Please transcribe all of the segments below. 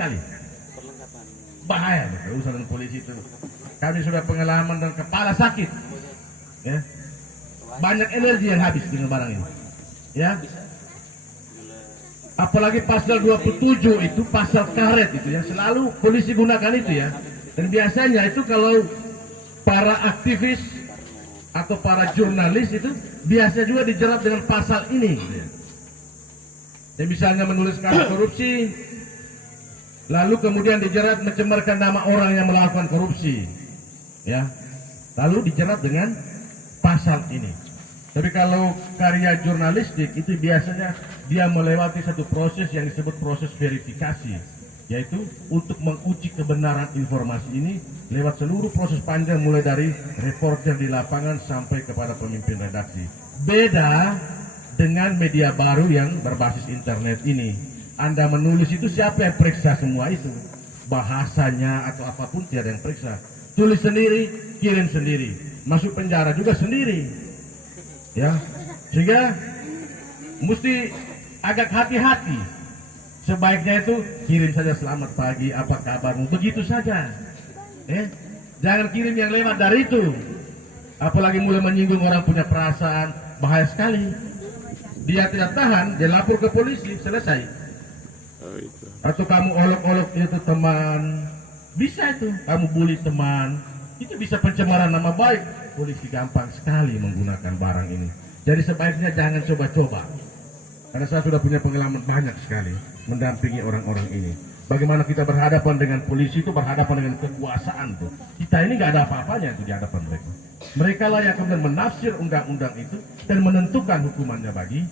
sekali. Bahaya urusan polisi itu. Kami sudah pengalaman dan kepala sakit. Ya. Banyak energi yang habis dengan barang ini. Ya. Apalagi pasal 27 itu pasal karet itu yang selalu polisi gunakan itu ya. Dan biasanya itu kalau para aktivis atau para jurnalis itu biasa juga dijerat dengan pasal ini. Dan misalnya menuliskan korupsi, lalu kemudian dijerat mencemarkan nama orang yang melakukan korupsi, ya, lalu dijerat dengan pasal ini. Tapi kalau karya jurnalistik itu biasanya dia melewati satu proses yang disebut proses verifikasi, yaitu untuk menguji kebenaran informasi ini lewat seluruh proses panjang mulai dari reporter di lapangan sampai kepada pemimpin redaksi. Beda dengan media baru yang berbasis internet ini. Anda menulis itu siapa yang periksa semua itu? Bahasanya atau apapun tidak ada yang periksa. Tulis sendiri, kirim sendiri. Masuk penjara juga sendiri. Ya, sehingga mesti agak hati-hati. Sebaiknya itu kirim saja selamat pagi, apa kabarmu, begitu saja. Jangan kirim yang lewat dari itu. Apalagi mulai menyinggung orang punya perasaan, bahaya sekali. Dia tidak tahan, dia lapor ke polisi, selesai. Atau kamu olok-olok itu teman, bisa itu. Kamu bully teman, itu bisa pencemaran nama baik. Polisi gampang sekali menggunakan barang ini. Jadi sebaiknya jangan coba-coba. Karena saya sudah punya pengalaman banyak sekali mendampingi orang-orang ini. Bagaimana kita berhadapan dengan polisi itu berhadapan dengan kekuasaan tuh. Kita ini nggak ada apa-apanya itu di hadapan mereka. Mereka lah yang kemudian menafsir undang-undang itu dan menentukan hukumannya bagi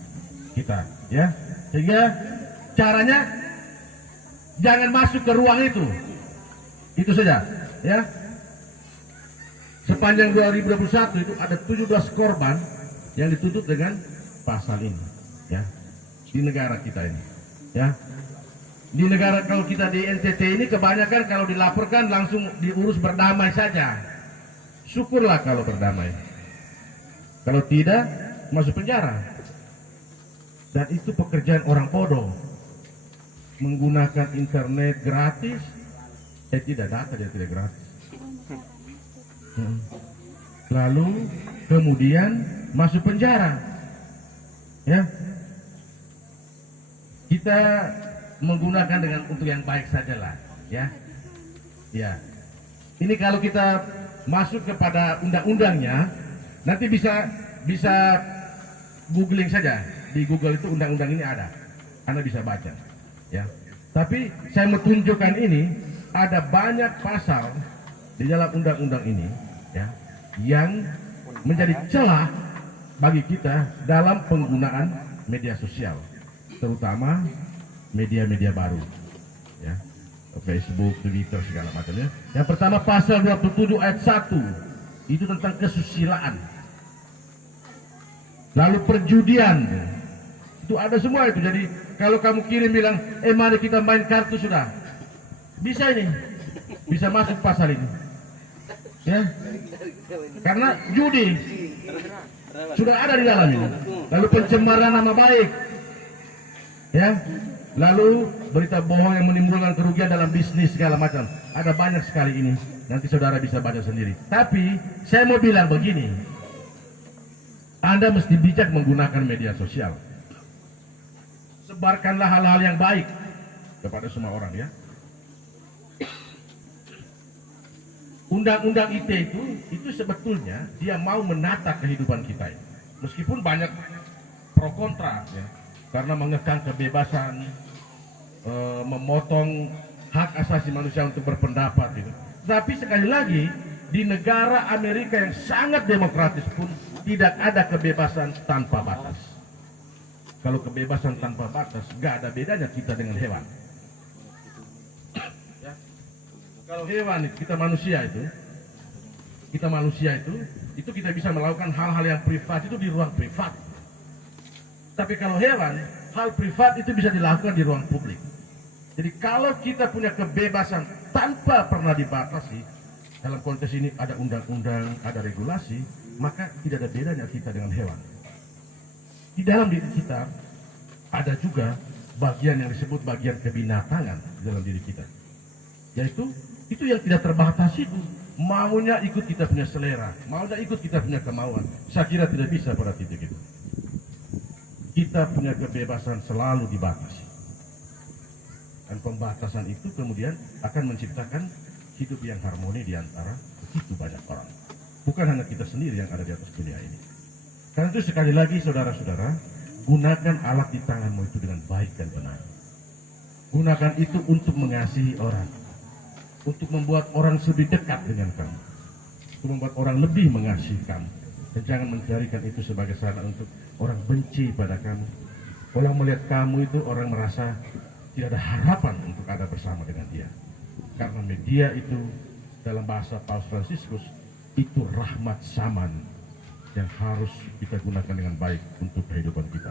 kita, ya. Sehingga caranya jangan masuk ke ruang itu. Itu saja, ya. Sepanjang 2021 itu ada 17 korban yang dituntut dengan pasal ini, ya, di negara kita ini, ya. Di negara kalau kita di NTT ini kebanyakan kalau dilaporkan langsung diurus berdamai saja. Syukurlah kalau berdamai. Kalau tidak masuk penjara. Dan itu pekerjaan orang bodoh. Menggunakan internet gratis, tidak data dia tidak gratis. Lalu kemudian masuk penjara, ya. Kita menggunakan dengan untuk yang baik sajalah, ya. Ya. Ini kalau kita masuk kepada undang-undangnya, nanti bisa googling saja di Google itu undang-undang ini ada, Anda bisa baca, ya. Tapi saya mau tunjukkan ini ada banyak pasal di dalam undang-undang ini, ya, yang menjadi celah bagi kita dalam penggunaan media sosial, terutama media-media baru, ya, Facebook, Twitter, segala macamnya. Yang pertama pasal 27 ayat 1 itu tentang kesusilaan. Lalu perjudian, itu ada semua itu. Jadi kalau kamu kirim bilang, mari kita main kartu, sudah bisa ini, bisa masuk pasal ini, ya, karena judi sudah ada di dalam ini. Lalu pencemaran nama baik, ya, lalu berita bohong yang menimbulkan kerugian dalam bisnis segala macam, ada banyak sekali ini. Nanti saudara bisa baca sendiri. Tapi saya mau bilang begini, Anda mesti bijak menggunakan media sosial. Sebarkanlah hal-hal yang baik kepada semua orang, ya. Undang-undang ITE itu sebetulnya dia mau menata kehidupan kita ini. Meskipun banyak pro kontra, ya, karena mengekang kebebasan, memotong hak asasi manusia untuk berpendapat gitu. Tapi sekali lagi di negara Amerika yang sangat demokratis pun tidak ada kebebasan tanpa batas. Kalau kebebasan tanpa batas, nggak ada bedanya kita dengan hewan. Ya. Kalau hewan kita manusia itu kita bisa melakukan hal-hal yang privat itu di ruang privat. Tapi kalau hewan, hal privat itu bisa dilakukan di ruang publik. Jadi kalau kita punya kebebasan tanpa pernah dibatasi, dalam konteks ini ada undang-undang, ada regulasi, maka tidak ada bedanya kita dengan hewan. Di dalam diri kita ada juga bagian yang disebut bagian kebinatangan dalam diri kita. Yaitu itu yang tidak terbatas itu. Maunya ikut kita punya selera, maunya ikut kita punya kemauan. Saya kira tidak bisa pada titik itu. Kita punya kebebasan selalu dibatasi. Dan pembatasan itu kemudian akan menciptakan hidup yang harmoni di antara begitu banyak orang. Bukan hanya kita sendiri yang ada di atas dunia ini. Karena itu sekali lagi saudara-saudara, gunakan alat di tanganmu itu dengan baik dan benar. Gunakan itu untuk mengasihi orang. Untuk membuat orang lebih dekat dengan kamu. Untuk membuat orang lebih mengasihi kamu. Dan jangan menjadikan itu sebagai sarana untuk orang benci pada kamu. Orang melihat kamu itu orang merasa tidak ada harapan untuk ada bersama dengan dia. Karena media itu dalam bahasa Paus Fransiskus itu rahmat zaman yang harus kita gunakan dengan baik untuk kehidupan kita.